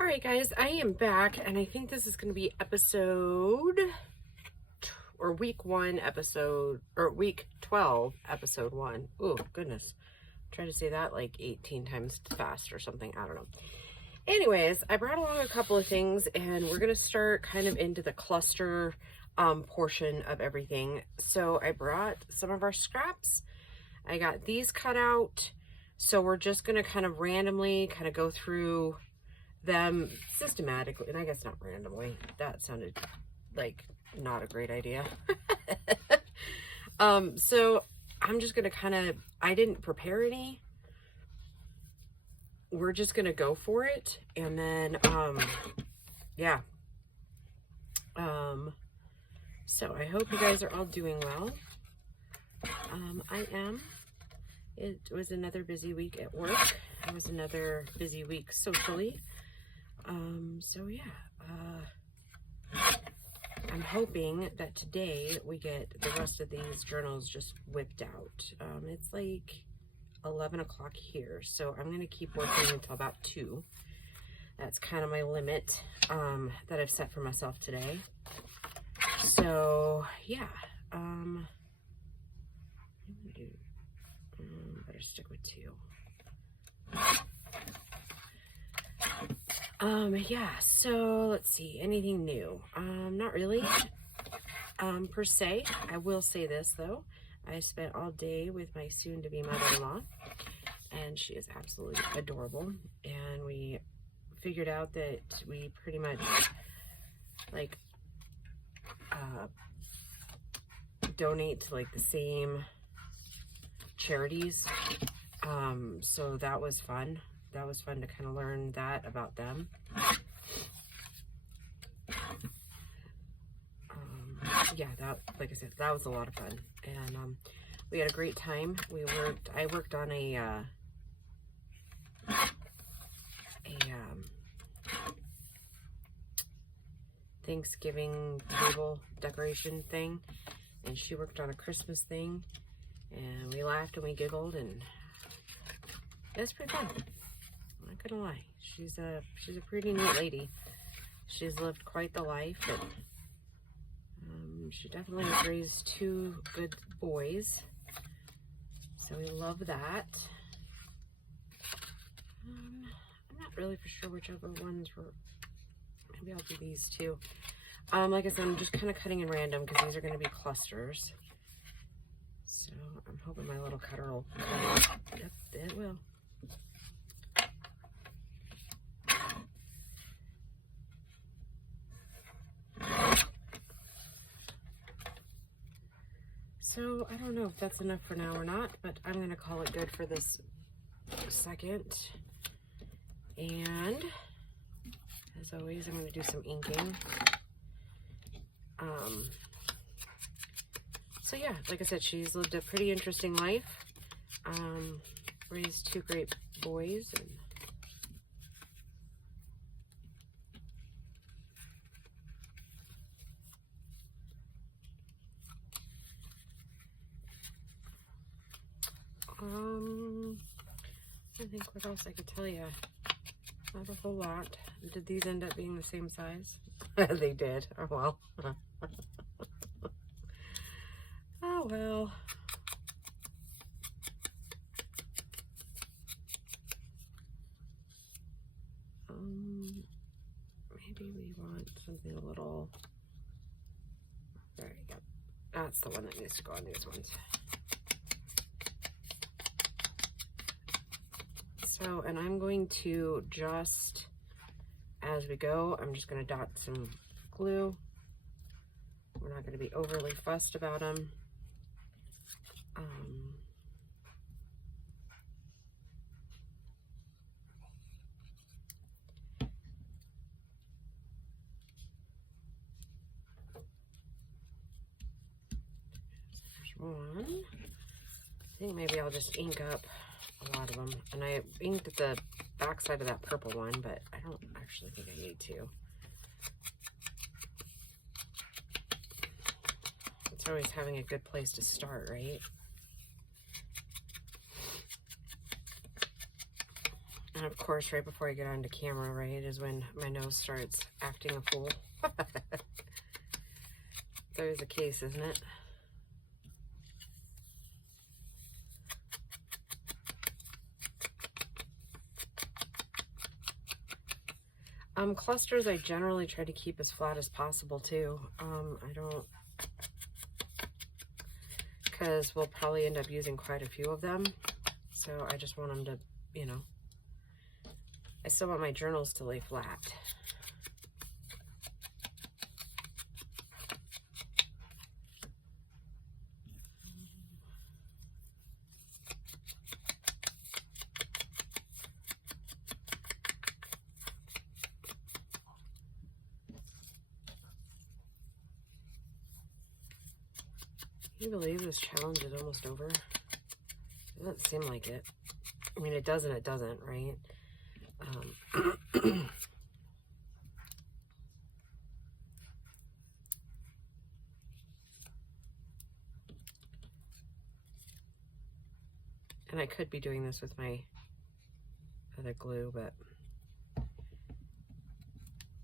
All right, guys, I am back, and I think this is going to be week 1 episode, or week 12 episode 1. Oh, goodness. Try to say that like 18 times fast or something. I don't know. Anyways, I brought along a couple of things, and we're going to start kind of into the cluster portion of everything. So I brought some of our scraps. I got these cut out. So we're just going to kind of randomly kind of go through them systematically, and I guess not randomly. That sounded like not a great idea. So I'm just gonna kind of, I didn't prepare any. We're just gonna go for it, and then yeah. So I hope you guys are all doing well. I am. It was another busy week at work. It was another busy week socially. So yeah, I'm hoping that today we get the rest of these journals just whipped out. It's like 11 o'clock here, so I'm going to keep working until about 2. That's kind of my limit, that I've set for myself today. So yeah, better stick with 2. Yeah, so let's see, anything new? Not really, per se. I will say this, though. I spent all day with my soon-to-be mother-in-law, and she is absolutely adorable, and we figured out that we pretty much, like, donate to, like, the same charities, so that was fun. That was fun to kind of learn that about them. Yeah, that, like I said, that was a lot of fun, and we had a great time. I worked on a Thanksgiving table decoration thing, and she worked on a Christmas thing, and we laughed and we giggled, and it was pretty fun. I'm not gonna lie, she's a pretty neat lady. She's lived quite the life, and she definitely has raised 2 good boys, so we love that. I'm not really for sure which other ones were. Maybe I'll do these 2. Like I said, I'm just kind of cutting in random because these are going to be clusters. So I'm hoping my little cutter will. Yep, it will. So I don't know if that's enough for now or not, but I'm going to call it good for this second. And as always, I'm going to do some inking. So yeah, like I said, she's lived a pretty interesting life. Raised 2 great boys, and I think what else I could tell you. Not a whole lot. Did these end up being the same size? They did. Oh well. Oh well. Maybe we want something a little. There you go. That's the one that needs to go on these ones. So, and I'm going to just, as we go, I'm just going to dot some glue. We're not going to be overly fussed about them. There's one. I think maybe I'll just ink up a lot of them, and I inked at the back side of that purple one, but I don't actually think I need to. It's always having a good place to start, right? And of course, right before I get onto camera, right, is when my nose starts acting a fool. It's always the case, isn't it? Clusters I generally try to keep as flat as possible too. I don't, because we'll probably end up using quite a few of them. So I just want them to, you know, I still want my journals to lay flat. Can you believe this challenge is almost over? It doesn't seem like it. I mean, it does and it doesn't, right? And I could be doing this with my other glue, but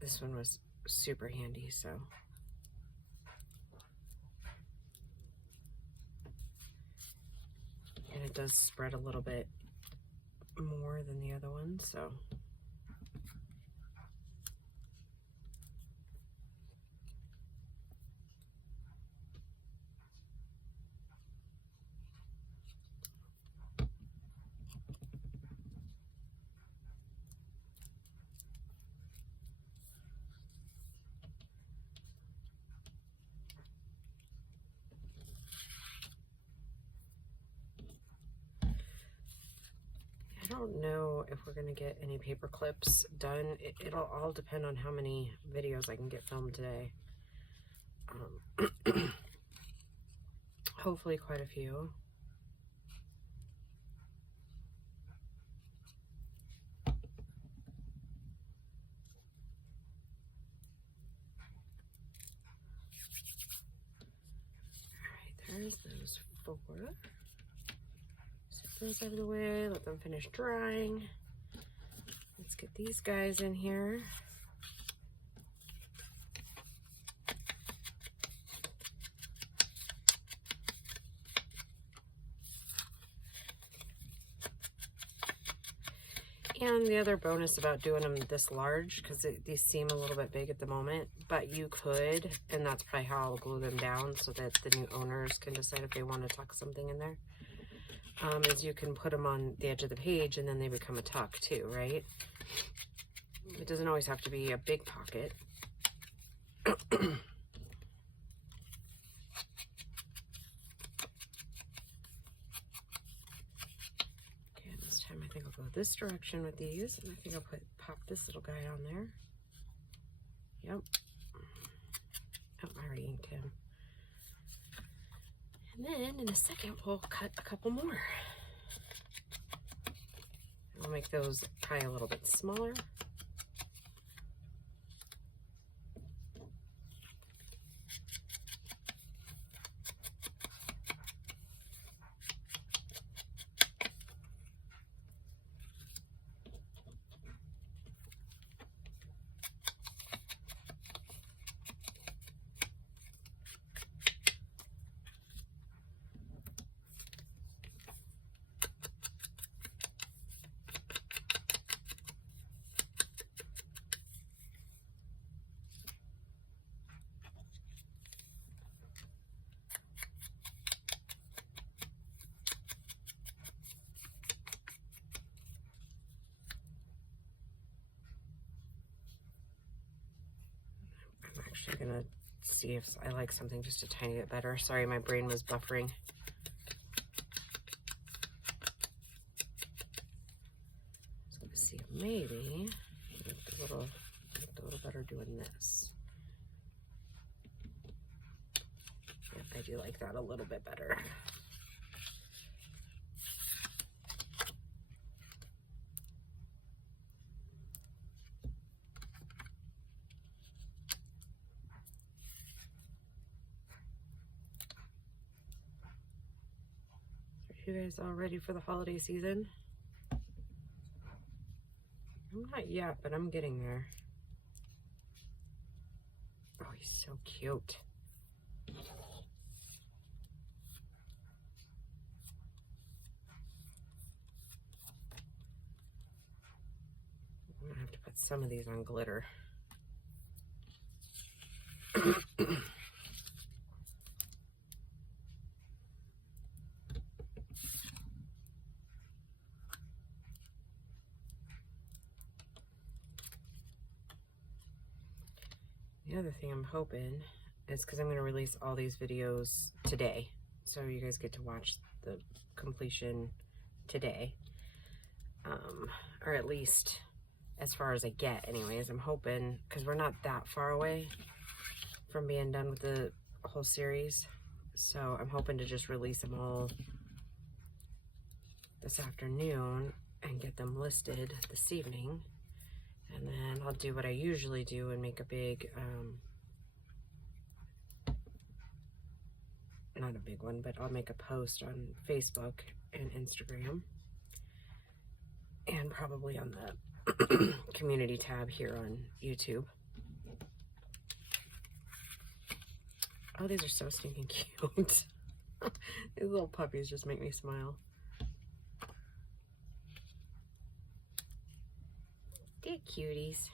this one was super handy, so. And it does spread a little bit more than the other one, so. I don't know if we're gonna get any paper clips done. It'll all depend on how many videos I can get filmed today. Hopefully quite a few. Alright, there's those 4. Those out of the way, let them finish drying. Let's get these guys in here. And the other bonus about doing them this large, because these seem a little bit big at the moment, but you could, and that's probably how I'll glue them down so that the new owners can decide if they want to tuck something in there. Is you can put them on the edge of the page and then they become a tuck too, right? It doesn't always have to be a big pocket. Okay, this time I think I'll go this direction with these, and I think I'll pop this little guy on there. Yep. Oh, I already inked him. And then in a second, we'll cut a couple more. We'll make those probably a little bit smaller. I'm gonna see if I like something just a tiny bit better. Sorry, my brain was buffering. So let's see if maybe it's a little better doing this. Yep, I do like that a little bit better. You guys all ready for the holiday season? Not yet, but I'm getting there. Oh, he's so cute. I'm gonna have to put some of these on glitter. The other thing I'm hoping is, because I'm going to release all these videos today, so you guys get to watch the completion today, or at least as far as I get anyways. I'm hoping, because we're not that far away from being done with the whole series, so I'm hoping to just release them all this afternoon and get them listed this evening. And then I'll do what I usually do and make a big, not a big one, but I'll make a post on Facebook and Instagram. And probably on the community tab here on YouTube. Oh, these are so stinking cute. These little puppies just make me smile. They're cuties.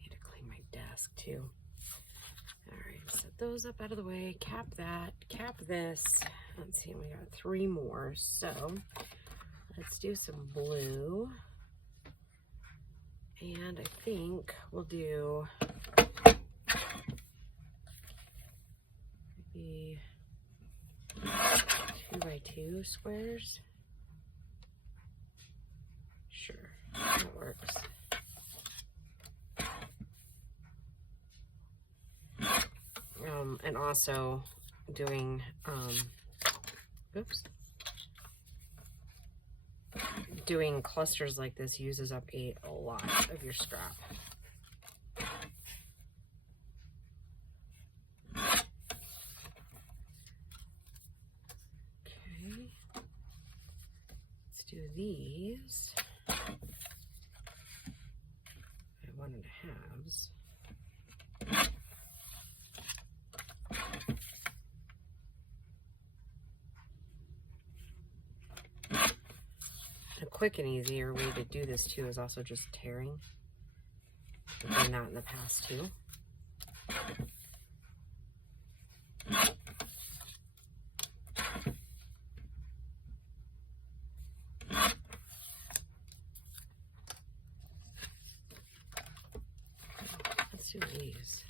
Need to clean my desk too. All right, set those up out of the way. Cap that. Cap this. Let's see, we got 3 more. So let's do some blue. And I think we'll do maybe 2x2 squares. Sure, that works. And also doing, oops. Doing clusters like this uses up a lot of your scrap. Okay, let's do these. I wanted halves. A quick and easier way to do this too is also just tearing. I've done that in the past too. Let's do these.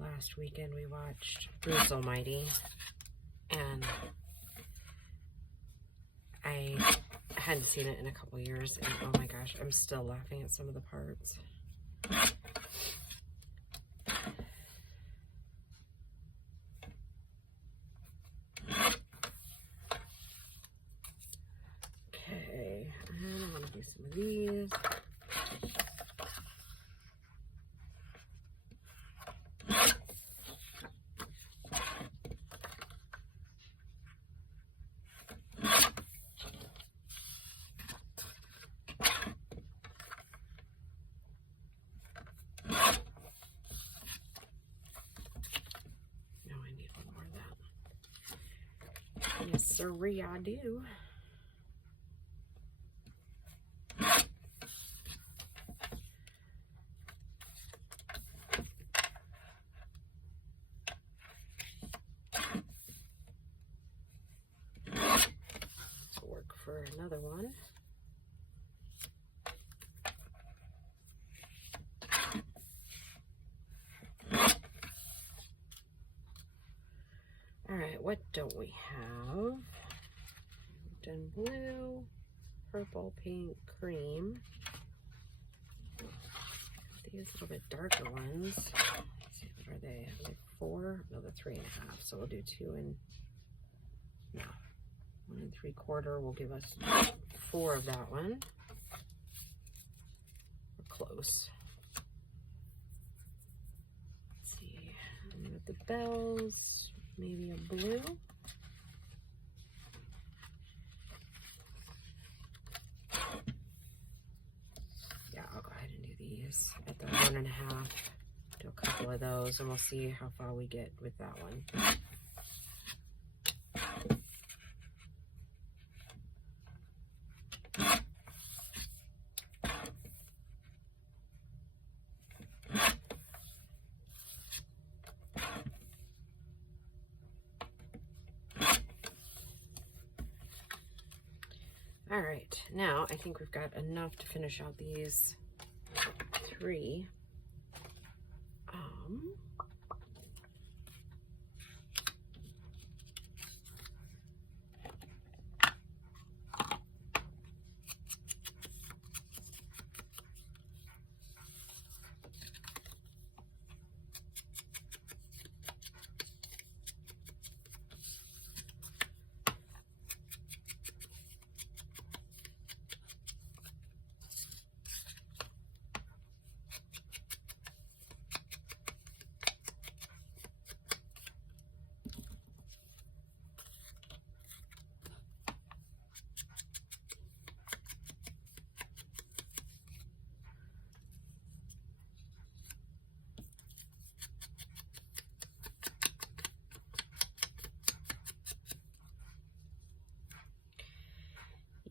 Last weekend we watched Bruce Almighty, and I hadn't seen it in a couple years, and oh my gosh, I'm still laughing at some of the parts. Okay, and I want to do some of these. Yes, sirree, I do. Work for another one. All right, what don't we have? We've done blue, purple, pink, cream. These little bit darker ones. 3 1/2. So we'll do 1 3/4 will give us 4 of that one. We're close. Let's see, and with the bells, maybe a blue. Yeah, I'll go ahead and do these at the 1 1/2. Do a couple of those, and we'll see how far we get with that one. All right, now I think we've got enough to finish out these 3.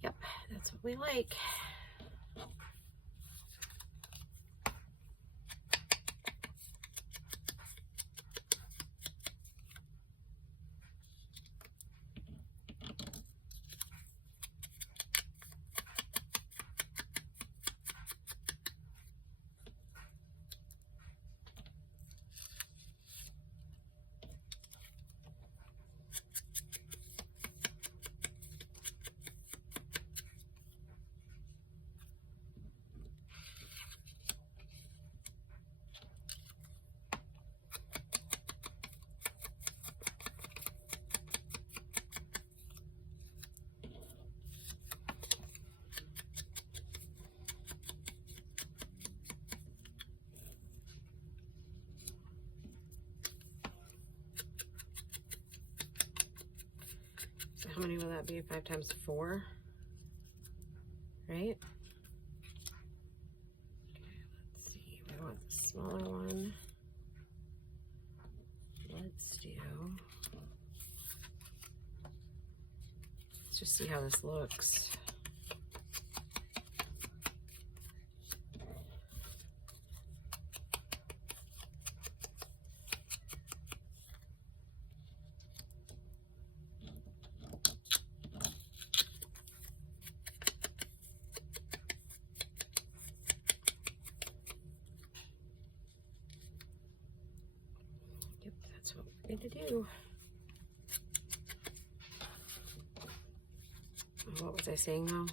Yep, that's what we like. So how many will that be? 5 times 4, right? Let's see, we want the smaller one. Let's just see how this looks. That's what we're going to do. What was I saying though?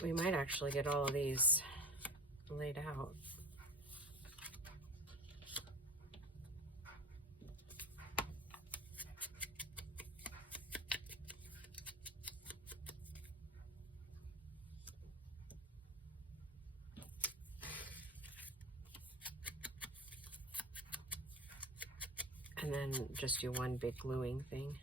We might actually get all of these laid out. And then just do one big gluing thing.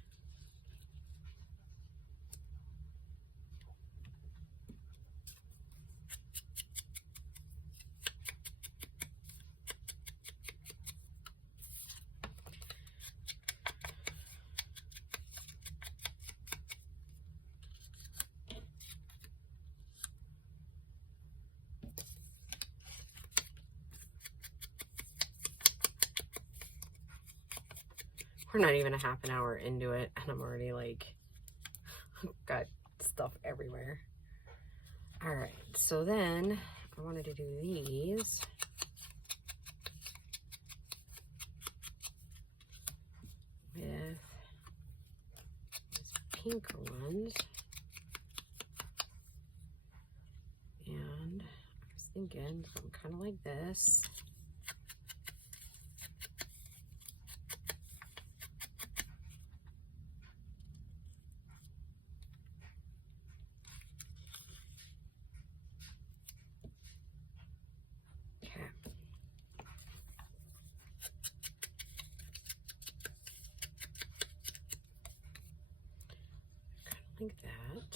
We're not even a half an hour into it, and I'm already like, got stuff everywhere. All right, so then I wanted to do these. With these pink ones. And I was thinking something kind of like this. Like that.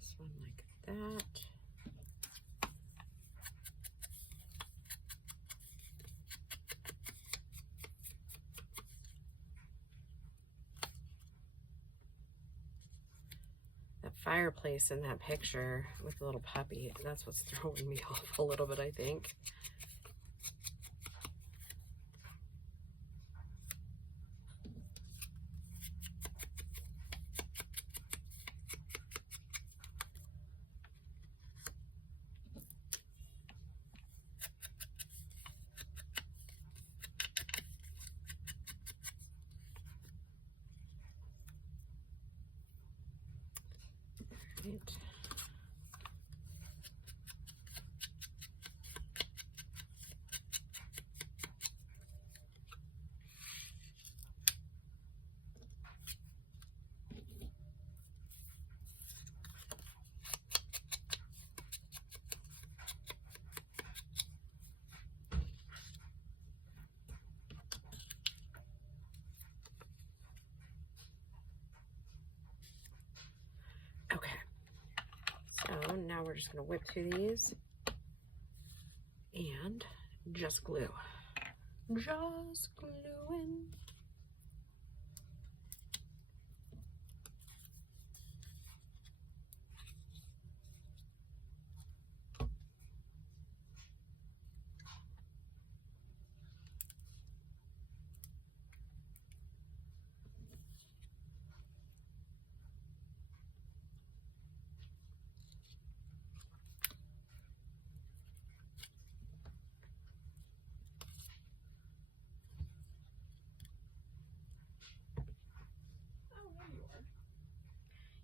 This one like that. That fireplace in that picture with the little puppy, that's what's throwing me off a little bit, I think. Right. Okay, so now we're just going to whip through these and just glue. Just gluing.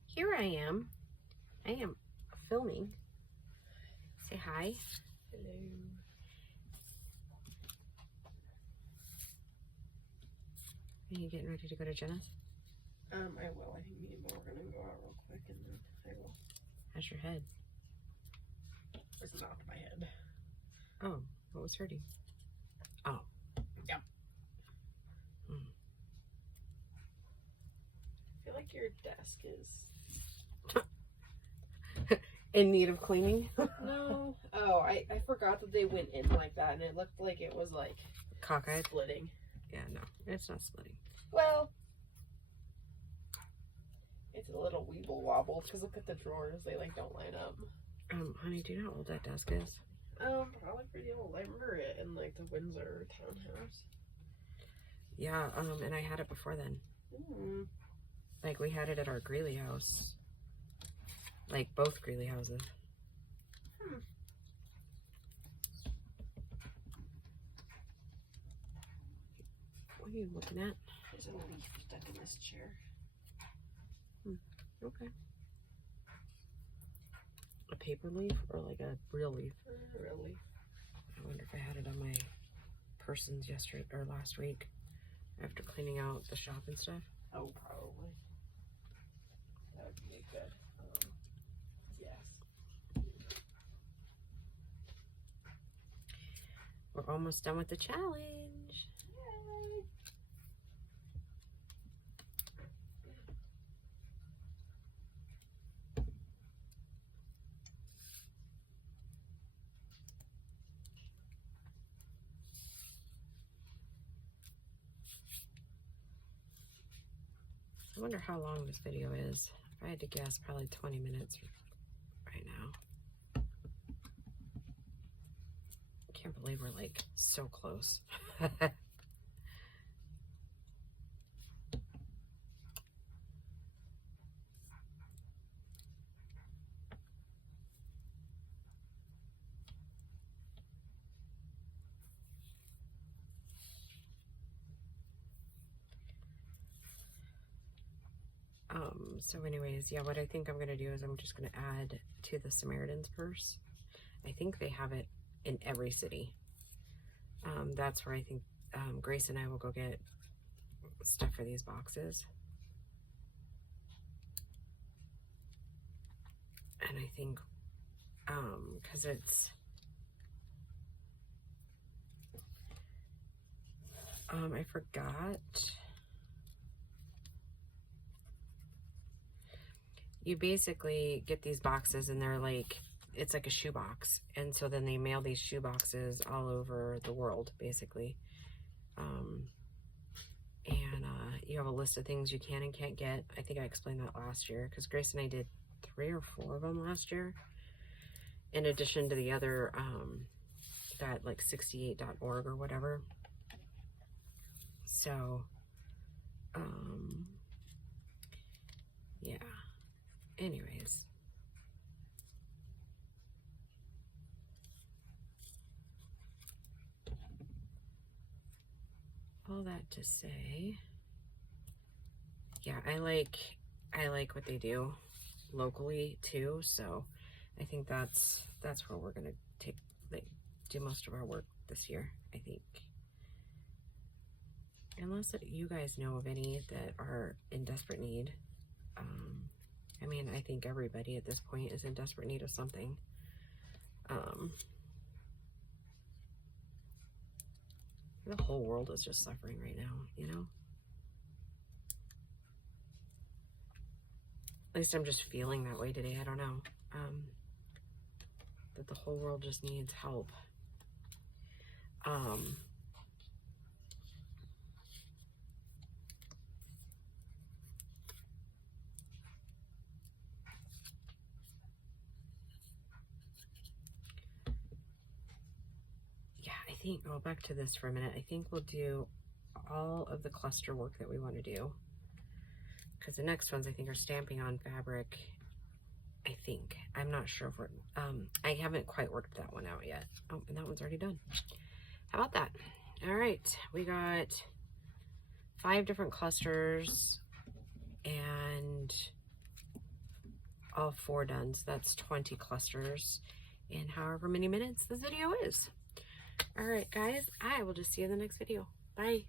Here I am. I am filming. Say hi. Hello. Are you getting ready to go to Jenna's? I will. I think me and Mo are gonna go out real quick and then I will. How's your head? It's not my head. Oh, what was hurting? Oh. Yep. I feel like your desk is in need of cleaning? No. Oh, I forgot that they went in like that and it looked like it was like cockeyed. Splitting. Yeah, no, it's not splitting. Well, it's a little weeble wobble because look at the drawers, they like don't line up. Honey, do you know how old that desk is? Probably pretty old. I remember it in like the Windsor townhouse. Yeah, and I had it before then. Mm. Like we had it at our Greeley house. Like both Greeley houses. What are you looking at? There's a leaf stuck in this chair. Okay. A paper leaf or like a real leaf? Real leaf. I wonder if I had it on my persons yesterday or last week after cleaning out the shop and stuff. Oh, probably. That would be good. Yes. We're almost done with the challenge. Yay. I wonder how long this video is. If I had to guess, probably 20 minutes right now. Can't believe we're like so close. So anyways, yeah, what I think I'm going to do is I'm just going to add to the Samaritan's purse. I think they have it in every city. That's where I think Grace and I will go get stuff for these boxes. And I think, because it's, I forgot. You basically get these boxes and they're like, it's like a shoebox. And so then they mail these shoe boxes all over the world, basically. You have a list of things you can and can't get. I think I explained that last year because Grace and I did 3 or 4 of them last year. In addition to the other, that like 68.org or whatever. So, yeah. Anyways. All that to say, yeah, I like what they do locally too. So I think that's where we're gonna do most of our work this year, I think. Unless you guys know of any that are in desperate need. I mean, I think everybody at this point is in desperate need of something. The whole world is just suffering right now, you know? At least I'm just feeling that way today. I don't know. That the whole world just needs help. Yeah, I think, oh, back to this for a minute. I think we'll do all of the cluster work that we want to do. Because the next ones I think are stamping on fabric. I think. I'm not sure if we're, I haven't quite worked that one out yet. Oh, and that one's already done. How about that? All right, we got 5 different clusters and all 4 done. So that's 20 clusters in however many minutes this video is. All right, guys, I will just see you in the next video. Bye.